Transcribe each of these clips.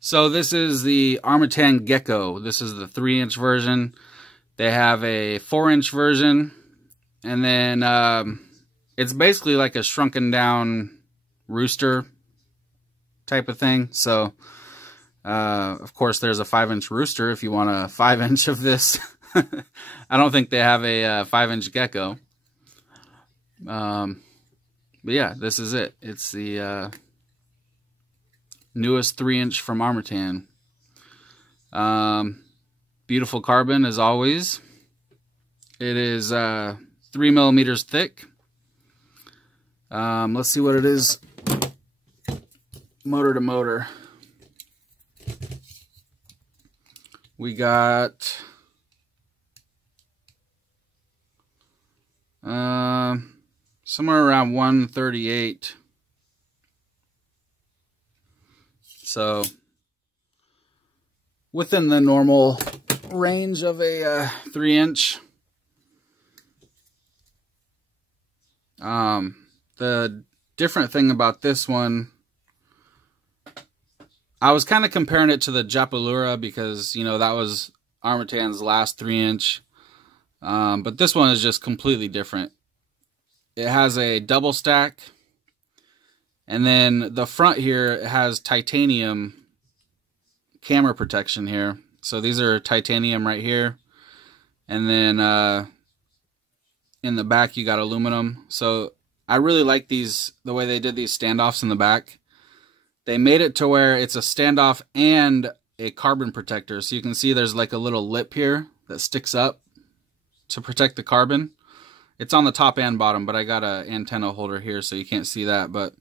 So this is the Armatan Gecko. This is the 3-inch version. They have a 4-inch version, and then it's basically like a shrunken down rooster type of thing. So of course there's a 5-inch rooster if you want a 5-inch of this. I don't think they have a 5-inch gecko. But yeah, this is it. It's the newest 3-inch from Armatan. Beautiful carbon as always. It is 3 millimeters thick. Let's see what it is motor to motor. We got somewhere around 138. So within the normal range of a 3-inch. The different thing about this one, I was kind of comparing it to the Japalura because, you know, that was Armatan's last 3-inch. But this one is just completely different. It has a double stack. And then the front here has titanium camera protection here. So these are titanium right here. And then in the back you got aluminum. So I really like these, the way they did these standoffs in the back. They made it to where it's a standoff and a carbon protector. So you can see there's like a little lip here that sticks up to protect the carbon. It's on the top and bottom, but I got an antenna holder here so you can't see that. But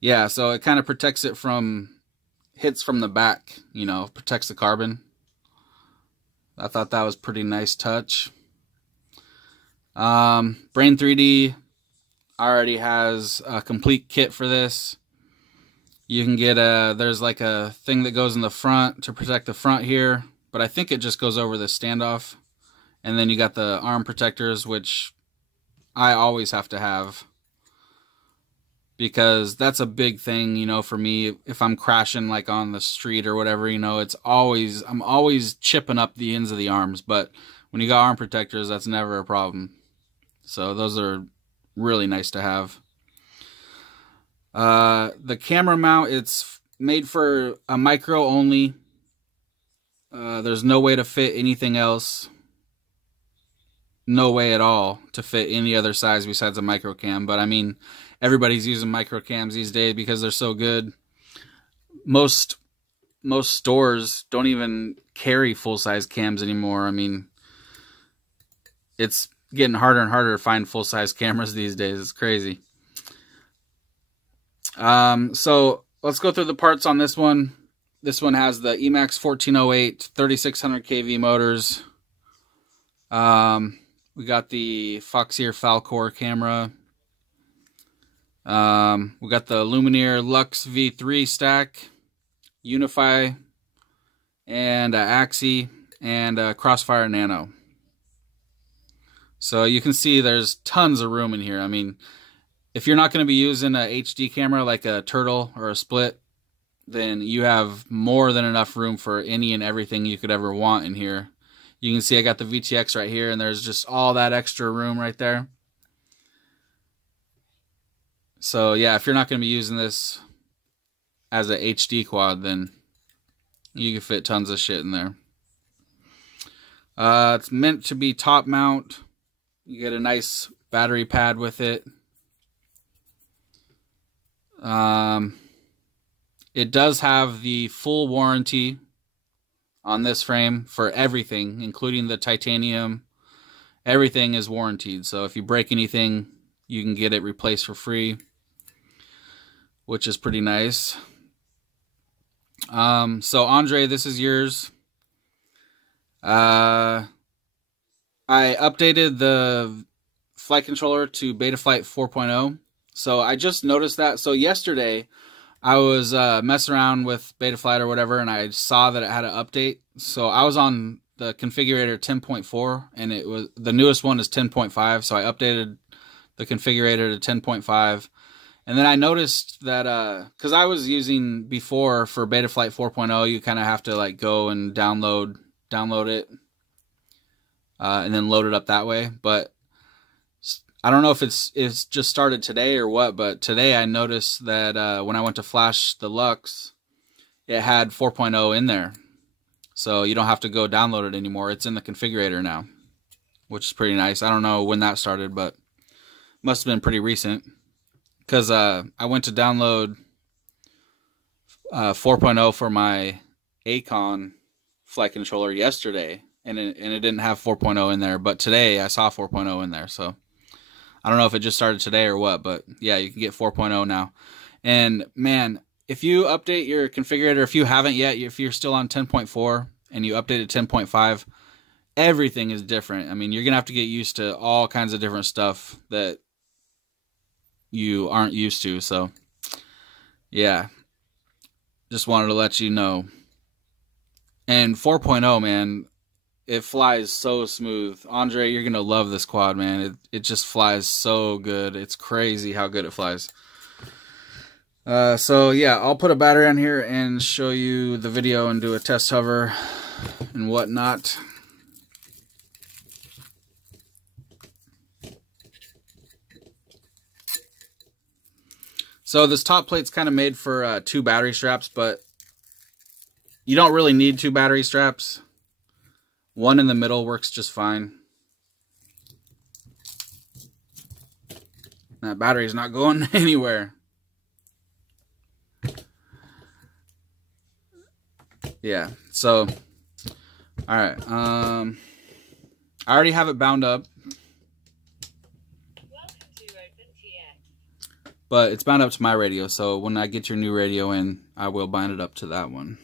yeah, so it kind of protects it from hits from the back, you know, protects the carbon. I thought that was pretty nice touch. Brain 3D already has a complete kit for this. You can get there's like a thing that goes in the front to protect the front here, but I think it just goes over the standoff. And then you got the arm protectors, which I always have to have, because that's a big thing, you know, for me. If I'm crashing like on the street or whatever, you know, I'm always chipping up the ends of the arms. But when you got arm protectors, that's never a problem. So those are really nice to have. The camera mount, it's made for a micro only. There's no way to fit anything else. No way at all to fit any other size besides a micro cam. But I mean, everybody's using micro cams these days because they're so good. Most stores don't even carry full-size cams anymore. I mean, it's getting harder and harder to find full-size cameras these days. It's crazy. So let's go through the parts on this one. This one has the Emax 1408 3600 kV motors. We got the Foxeer Falcor camera. We got the Lumineer Lux V3 stack, Unify, and Axie, and Crossfire Nano. So you can see there's tons of room in here. I mean, if you're not going to be using a HD camera like a Turtle or a Split, then you have more than enough room for any and everything you could ever want in here. You can see I got the VTX right here, and there's just all that extra room right there. So yeah, if you're not going to be using this as a HD quad, then you can fit tons of shit in there. It's meant to be top mount. You get a nice battery pad with it. It does have the full warranty on this frame for everything, including the titanium. Everything is warranted. So if you break anything, you can get it replaced for free, which is pretty nice. So Andre, this is yours. I updated the flight controller to Betaflight 4.0. So I just noticed that. So yesterday I was messing around with Betaflight or whatever, and I saw that it had an update. So I was on the configurator 10.4, and it was the newest one is 10.5. So I updated the configurator to 10.5, And then I noticed that, because I was using before for Betaflight 4.0, you kind of have to like go and download it, and then load it up that way. But I don't know if it's just started today or what, but today I noticed that when I went to flash the Lux, it had 4.0 in there. So you don't have to go download it anymore. It's in the configurator now, which is pretty nice. I don't know when that started, but must have been pretty recent. Because I went to download 4.0 for my Acon flight controller yesterday, and it didn't have 4.0 in there. But today I saw 4.0 in there, so I don't know if it just started today or what. But yeah, you can get 4.0 now. And man, if you update your configurator, if you haven't yet, if you're still on 10.4 and you updated 10.5, everything is different. I mean, you're gonna have to get used to all kinds of different stuff that you aren't used to. So yeah, just wanted to let you know. And 4.0, man, it flies so smooth. Andre, you're gonna love this quad, man. It just flies so good. It's crazy how good it flies. So yeah, I'll put a battery on here and show you the video and do a test hover and whatnot. So this top plate's kind of made for 2 battery straps, but you don't really need 2 battery straps. One in the middle works just fine. That battery's not going anywhere. Yeah, so, alright, I already have it bound up. But it's bound up to my radio, so when I get your new radio in, I will bind it up to that one.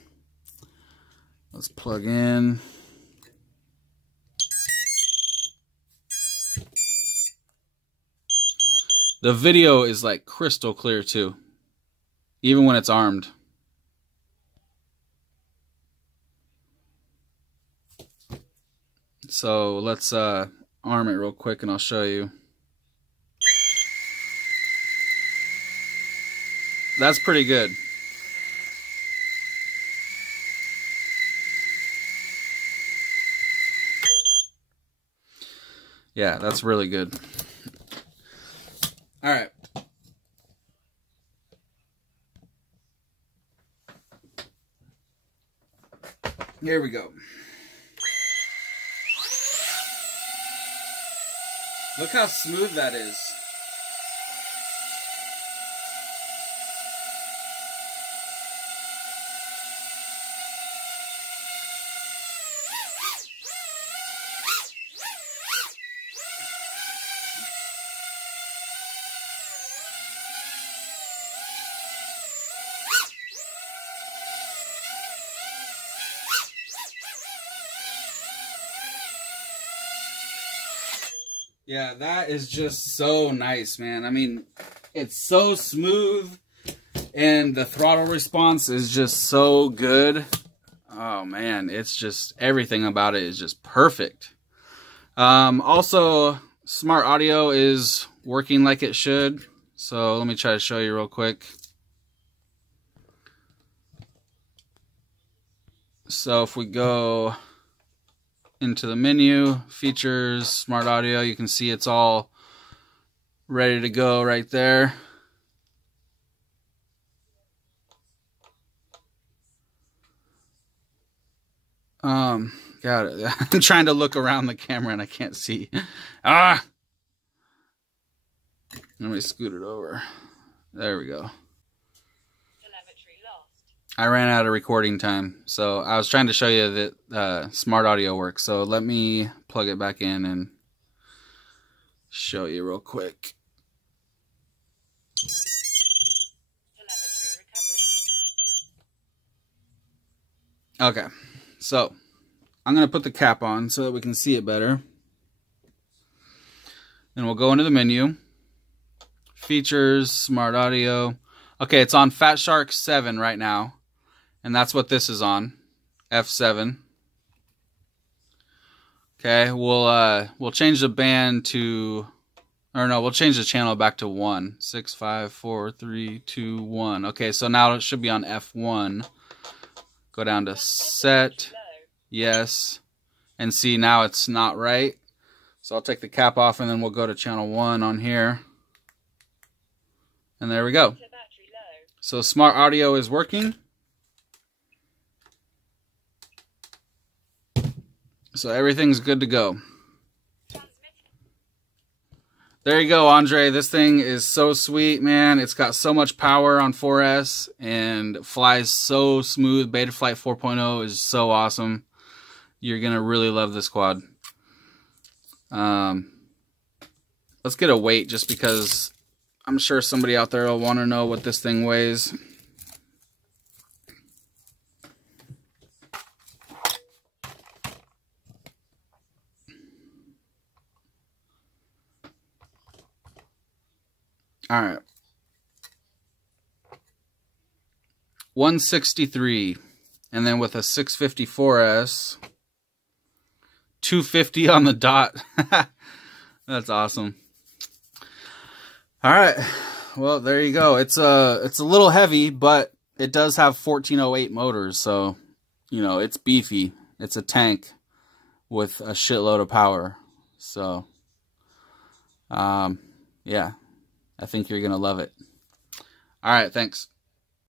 Let's plug in. The video is like crystal clear too, even when it's armed. So let's arm it real quick and I'll show you. That's pretty good. Yeah, that's really good. All right. Here we go. Look how smooth that is. Yeah, that is just so nice, man. I mean, it's so smooth, and the throttle response is just so good. Oh, man, it's just, everything about it is just perfect. Also, smart audio is working like it should. So let me try to show you real quick. So if we go into the menu, features, smart audio, you can see it's all ready to go right there. Got it. I'm trying to look around the camera and I can't see. Let me scoot it over. There we go. I ran out of recording time, so I was trying to show you that smart audio works. So let me plug it back in and show you real quick. Okay, so I'm going to put the cap on so that we can see it better. And we'll go into the menu. Features, smart audio. Okay, it's on Fat Shark 7 right now. And that's what this is on, F7. Okay, we'll change the band to Or no, we'll change the channel back to 1. 6, 5, 4, 3, 2, 1. Okay, so now it should be on F1. Go down to set. Yes. And see, now it's not right. So I'll take the cap off and then we'll go to channel 1 on here. And there we go. So smart audio is working. So everything's good to go. There you go, Andre. This thing is so sweet, man. It's got so much power on 4S and flies so smooth. Betaflight 4.0 is so awesome. You're going to really love this quad. Let's get a weight just because I'm sure somebody out there will want to know what this thing weighs. All right. 163. And then with a 654S, 250 on the dot. That's awesome. All right. Well, there you go. It's a little heavy, but it does have 1408 motors, so you know, it's beefy. It's a tank with a shitload of power. So yeah. I think you're going to love it. All right, thanks.